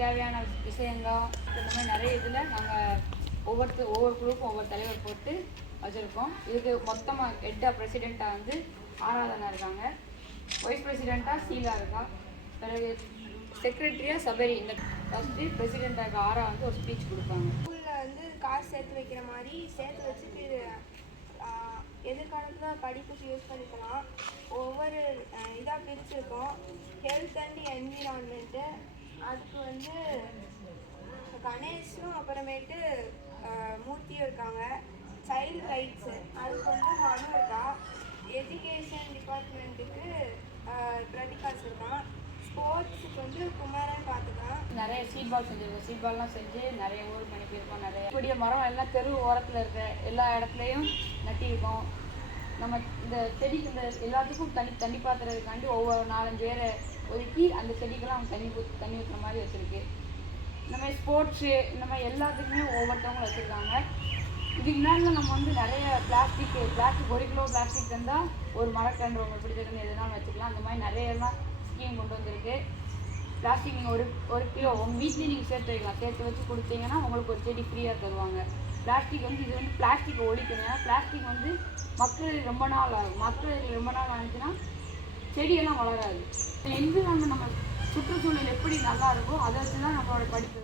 தேவையான விஷயங்கள் இந்த மாதிரி நிறைய இதில் நாங்கள் ஒவ்வொரு குரூப்பும் ஒவ்வொரு தலைவர் போட்டு வச்சுருக்கோம். இதுக்கு மொத்தமாக ஹெட்டாக பிரசிடெண்ட்டாக வந்து ஆராதனா இருக்காங்க, வைஸ் பிரசிடெண்ட்டாக சீலா இருக்கா, பிறகு செக்ரட்டரியாக சபரி. இந்த ஃபஸ்ட்டு பிரசிடெண்ட்டாக இருக்க ஆரா வந்து ஒரு ஸ்பீச் கொடுப்பாங்க. ஸ்கூலில் வந்து காசு சேர்த்து வைக்கிற மாதிரி சேர்த்து வச்சு எதிர்காலத்தில் படிப்புக்கு யூஸ் பண்ணிக்கலாம். ஒவ்வொரு இதாக பிரிச்சுருக்கோம். ஹெல்த் அண்ட் என்விரான்மெண்ட்டு, அதுக்கு வந்து கணேஷும் அப்புறமேட்டு மூர்த்தியும் இருக்காங்க. சைல்டு ரைட்ஸு, அதுக்கு வந்து மனு இருக்கா. எஜுகேஷன் டிபார்ட்மெண்ட்டுக்கு பிரதிகாஸ் இருக்கான். ஸ்போர்ட்ஸுக்கு வந்து குமாரன் பார்த்துக்கலாம். நிறைய சீட் பால் செஞ்சுருக்கோம். சீட் பால்லாம் செஞ்சு நிறைய ஊருக்கு அனுப்பியிருக்கோம். நிறைய கூடிய மரம் எல்லாம் தெரு ஓரத்தில் இருக்க எல்லா இடத்துலையும் நட்டியிருக்கோம். நம்ம இந்த செடிக்கு இந்த எல்லாத்துக்கும் தண்ணி பாத்துறதுக்காண்டி ஒவ்வொரு 4-5 பேரை ஒதுக்கி அந்த செடிக்கெல்லாம் அவங்க தண்ணி ஊற்றுற மாதிரி வச்சுருக்கு. இந்த மாதிரி ஸ்போர்ட்ஸு இந்த மாதிரி எல்லாத்துக்குமே ஒவ்வொருத்தவங்களும் வச்சுருக்காங்க. இதுக்கு முன்னாடி நம்ம வந்து நிறைய பிளாஸ்டிக் 1 கிலோ பிளாஸ்டிக் தந்தால் ஒரு மரக்கன்று உங்களுக்கு பிடிச்சதுன்னு எதுனாலும் வச்சுக்கலாம். அந்த மாதிரி நிறைய எல்லாம் ஸ்கீம் கொண்டு வந்திருக்கு. பிளாஸ்டிக் நீங்கள் ஒரு கிலோ உங்கள் வீட்லேயும் நீங்கள் சேர்த்து வைக்கலாம். சேர்த்து வச்சு கொடுத்தீங்கன்னா உங்களுக்கு ஒரு செடி ஃப்ரீயாக தருவாங்க. பிளாஸ்டிக் வந்து இது வந்து பிளாஸ்டிக்கை ஒழிக்கணும். ஏன்னா பிளாஸ்டிக் வந்து மக்கள் ரொம்ப நாள் ஆகும். மக்கள் ரொம்ப நாள் ஆனிச்சுன்னா செடியெல்லாம் வளராது. என்விரான்மெண்ட் நம்ம சுற்றுச்சூழல் எப்படி நல்லா இருக்கோ அதை வச்சு தான் நம்மளோட படிப்பு.